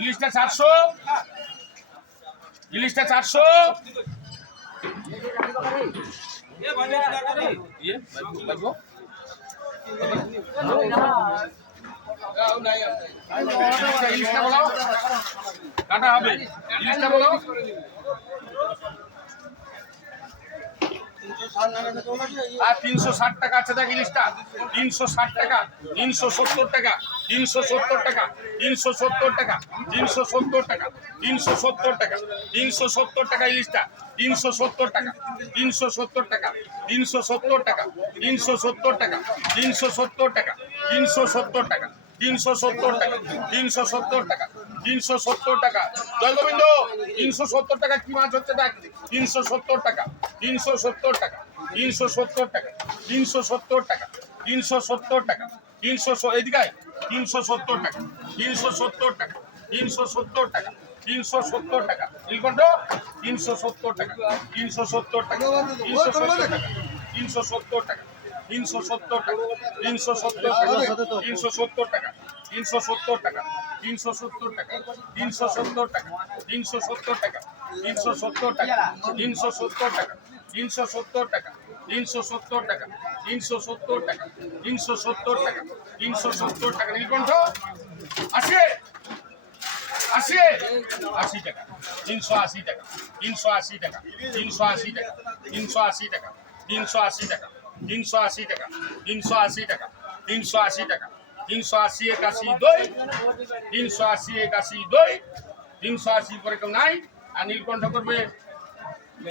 ইলিশটা 400, ইলিশটা 400। ইলিশটা বলো, কাটা হবে। ইলিশটা বলো, 360 টাকা আছে। দেখ ইলিশটা 360 টাকা, 370 টাকা, 370 টাকা, 370 টাকা, 370 টাকা, 370 টাকা, 370 টাকা ইলিশটা, 370 টাকা, 370 টাকা, 370 টাকা, 370 টাকা, 370 টাকা, 370 টাকা, 370 টাকা, 370 টাকা, 370 টাকা। জয় গোবিন্দ। 370 টাকা কি মাছ হচ্ছে দেখ। 370 টাকা, 370 টাকা, 370 টাকা, 370 টাকা, 370 টাকা, 300 এদিকে 370 টাকা, 370 টাকা, 370 টাকা, 370 টাকা। নীলকণ্ঠ 370 টাকা, 370 টাকা, 370 টাকা, 370 টাকা, 370 টাকা, 370 টাকা, 370 টাকা, 370 টাকা, 370 টাকা, 370 টাকা, 370 টাকা, 370 টাকা, 370 টাকা, 370 টাকা, 370 টাকা, 370 টাকা, 370 টাকা, 370 টাকা। নীলকণ্ঠ 80, 80, 80 টাকা, 380 টাকা, 380 টাকা, 380 টাকা, 380 টাকা, 380 টাকা, 380 টাকা, 380 টাকা, 380 টাকা, 380 81 2, 380 81 2, 380 পরে কেউ নাই। আর নীলকণ্ঠ করবে